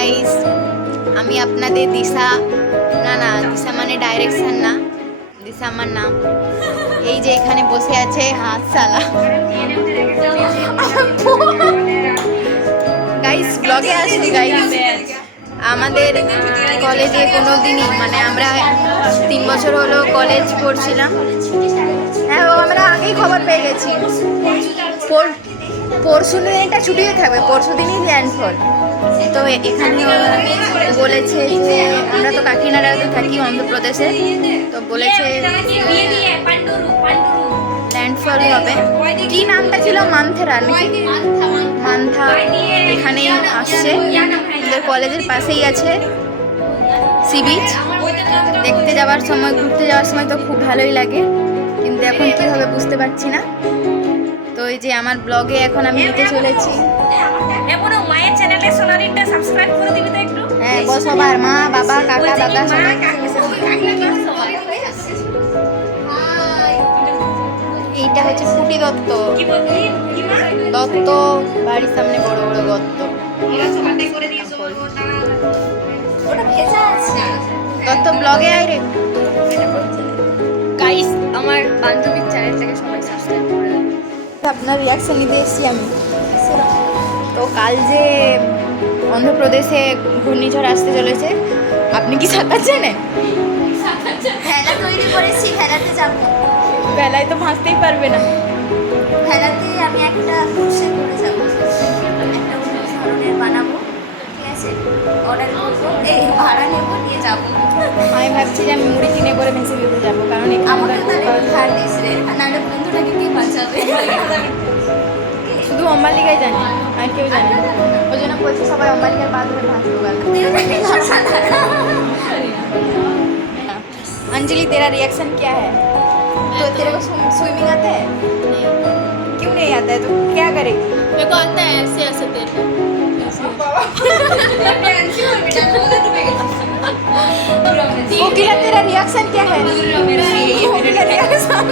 Guys আমি আপনাদের দিশা, না না, দিশা মানে ডাইরেকশন না, দিশা আমার নাম। এই যে এখানে বসে আছে হাত সালা। গাইস ব্লগে আসুন গাইস আমাদের কলেজে কোনো দিনই মানে আমরা তিন বছর হলো কলেজ পড়ছিলাম। হ্যাঁ ও, আমরা আগেই খবর পেয়ে গেছি। পর- পরশু দিনটা ছুটিতে থাকবে পরশু দিনই ল্যান্ডফল তো এখানে বলেছে যে আমরা তো কাকিনাড়াতে থাকি অন্ধ্রপ্রদেশে। তো বলেছে ল্যান্ডফল হবে। কি নামটা ছিল? মান্থেরা নাকি? মান্থা এখানেই আসছে। আমাদের কলেজের পাশেই আছে সি বিচ। দেখতে যাওয়ার সময়, ঘুরতে যাওয়ার সময় তো খুব ভালোই লাগে। কিন্তু এখন কি হবে বুঝতে পারছি না। তো এই যে আমার ব্লগে এখন আমি নিতে চলেছি। এমন মায়ের চ্যানেলে সোনারিটা সাবস্ক্রাইব করে দিবি তো একটু। হ্যাঁ সবার মা বাবা কাকা দাদা সবাই এইটা হচ্ছে ফুটি দত্ত। দত্ত বাড়ির সামনে বড় বড় ওটা। দত্ত ব্লগে আয় রে। গাইস আমার বান্ধবীর চ্যানেলটাকে সবাই সাবস্ক্রাইব করে আপনার রিয়াকশন নিতে এসেছি আমি। তো কাল যে অন্ধ্রপ্রদেশে ঘূর্ণিঝড় আসতে চলেছে আপনি কি সাঁতার জানেন? ভেলা তৈরি করেছি ভেলাতে যাব। বেলায় তো ভাসতেই পারবে না। ভেলাতে আমি একটা কোর্সে করে যাব। একটা ধরনের বানাবো ঠিক আছে? অর্ডার করব এই ভাড়া নেব নিয়ে যাব। আমি ভাবছি যে আমি মুড়ি কিনে করে ভেসে দিতে যাব কারণ আমাকে এখানকার তাহলে ধার দিস রে নাহলে বন্ধুটাকে কে বাঁচাবে? শুধু অম্বালিকাই জানে। আর কেউ জানে না। ওই জন্য বলছি সবাই অম্বালিকার পা ধরে ভাসবো अंजलि तेरा रिएक्शन क्या है तो तेरे को स्विमिंग आता है क्यों नहीं आता है तो क्या करेगी मेरे को आता है ऐसे ऐसे तेरे कोकिला तेरा रिएक्शन क्या है कोकिला रिएक्शन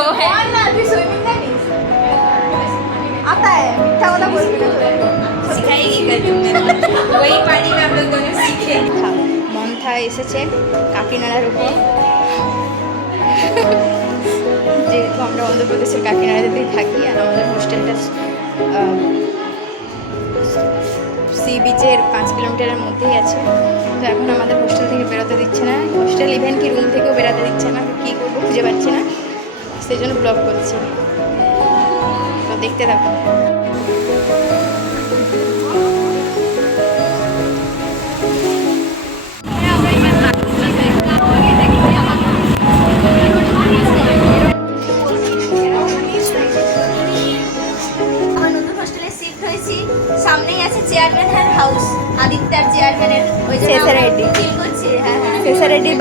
और ना अभी स्विमिंग नहीं वही पानी में हम लोग दोनों सीखे মন্থা এসেছে কাকিনাড়ার উপর যেহেতু আমরা অন্ধ্রপ্রদেশের কাকিনাড়াতে থাকি আর আমাদের হোস্টেলটা সি বিচের পাঁচ কিলোমিটারের মধ্যেই আছে তো এখন আমাদের হোস্টেল থেকে বেরোতে দিচ্ছে না হোস্টেল ইভেন কি রুম থেকেও বেরোতে দিচ্ছে না কী করবো খুঁজে পাচ্ছি না সেই জন্য ব্লগ করছি তো দেখতে থাকুন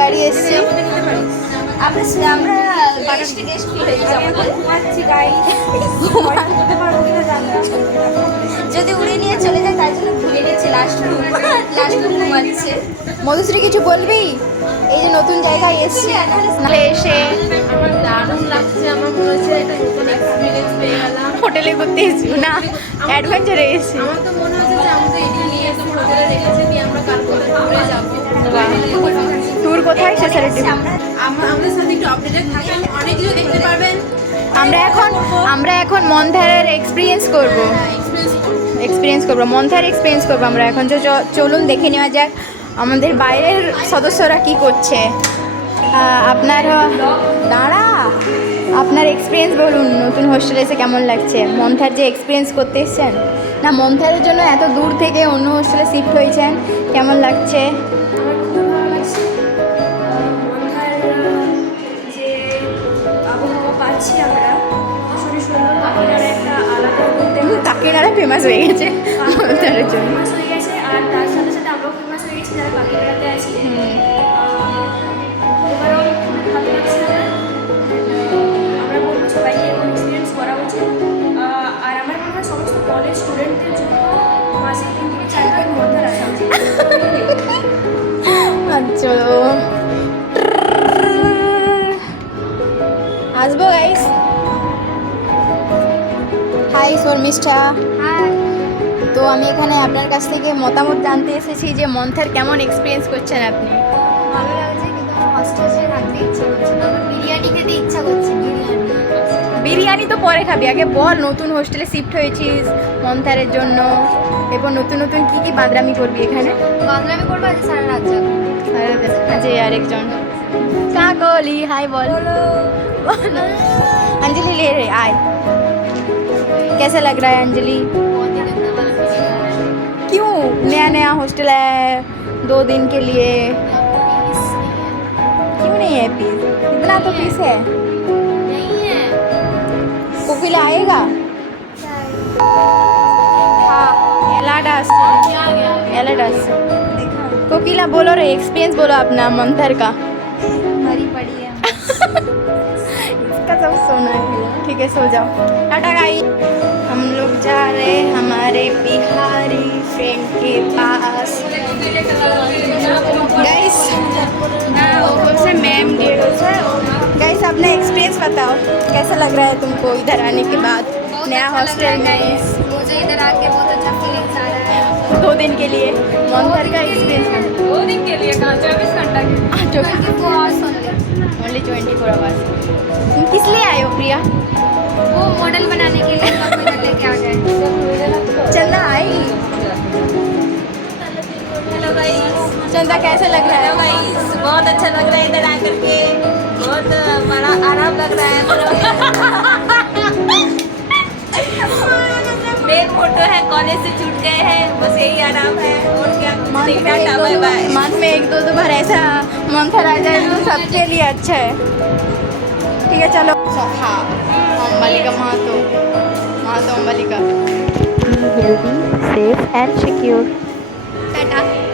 বাড়ি এসছে। আমরা আমরা গেস্ট গেস্ট যদি উড়ে নিয়ে চলে যায় তার জন্য ভুলে নিচ্ছে লাস্ট রুম লাস্ট রুম ঘুমাচ্ছে। মধুশ্রী কিছু বলবি? এই যে নতুন জায়গায় এসছি। এসে আমার দারুণ লাগছে আমার মনে হচ্ছে একটা নতুন এক্সপিরিয়েন্স পেয়ে গেলাম। হোটেলে ঘুরতে এসছি। না অ্যাডভেঞ্চারে এসছি। আমার তো মনে হচ্ছে যে আমাদের এদিকে নিয়ে এসে হোটেলে রেখেছে দিয়ে আমরা কালকে ঘুরে কোথায় আমরা আমরা আমাদের সাথে একটু আপডেটেড থাকেন। অনেক কিছু দেখতে পারবেন। আমরা এখন আমরা এখন মন্থারের এক্সপিরিয়েন্স করব। এক্সপিরিয়েন্স করব। এক্সপিরিয়েন্স করব মন্থার এক্সপিরিয়েন্স করব আমরা এখন। চলুন দেখে নেওয়া যাক আমাদের বাইরের সদস্যরা কি করছে। আপনার দাঁড়া। আপনার এক্সপিরিয়েন্স বলুন নতুন হোস্টেলে এসে কেমন লাগছে? মন্থার যে এক্সপিরিয়েন্স করতে এসেছেন? না মন্থারের জন্য এত দূর থেকে অন্য হোস্টেলে শিফট হয়েছেন কেমন লাগছে? পাচ্ছি আমরা। ভীষণই সুন্দর কাকিনাড়া একটা আলাদা বলতে কাকিনাড়া ফেমাস হয়ে গেছে। মন্থারের জন্য। ফেমাস হয়ে গেছে আর তার সাথে সাথে আমরাও ফেমাস হয়ে গেছি যারা কাকিনাড়াতে আছি। খুবই ভালো লাগছে আমরা। বলব সবাইকে এরকম এক্সপিরিয়েন্স করা উচিত আর আমার মনে হয় সমস্ত কলেজ স্টুডেন্টদের হাই শর্মিষ্ঠা। তো আমি এখানে আপনার কাছ থেকে মতামত জানতে এসেছি যে মন্থার কেমন এক্সপিরিয়েন্স করছেন আপনি? ইচ্ছে করছে বিরিয়ানি খেতে ইচ্ছা করছে বিরিয়ানি। তো পরে খাবি। আগে বল নতুন হোস্টেলে শিফট হয়েছিস মন্থারের জন্য। এরপর নতুন নতুন কি কি বাদরামি করবি এখানে? বাদরামি করব আজ সারা রাত আরেকজন। কাকলি হাই বল। আঞ্জলি রে আয়। कैसा लग रहा है अंजलि? क्यों? नया नया हॉस्टल है दो दिन के लिए। क्यों नहीं है पीस इतना तो पीस है। नहीं है कोकिला आएगा? हाँ एलाडास एलाडास कोकिला बोलो रे एक्सपीरियंस बोलो अपना मंथर का। भरी पड़ी है। इसका सब सोना है। ठीक है सो जाओ। टाटा गाई हम लोग जा रहे हैं हमारे बिहारी फ्रेंड के पास। गाइस से मैम डेढ़ गाइस अपना एक्सपीरियंस बताओ। कैसा लग रहा है तुमको इधर आने के बाद? नया हॉस्टल में मुझे इधर आके बहुत अच्छा फीलिंग्स आ रहा है। दो दिन के लिए। मंथर का एक्सपीरियंस दो दिन के लिए कहाँ? चौबीस घंटा के four only only twenty four hours वो मॉडल बनाने के लिए लेके आ गए। चंदा आई? हेलो गाइस चंदा कैसा लग रहा है? गाइस बहुत अच्छा लग रहा है इधर आकर के। बहुत बड़ा आराम लग रहा है मेन फ़ोटो है कॉलेज से छूट गए हैं बस यही आराम है। और क्या मंथ में एक दो में एक दो दो बार ऐसा मंथर आ जाए तो सबके लिए अच्छा है। ठीक है चलो। Ang mga to. Mga to ang Be healthy, safe, and secure. Tata.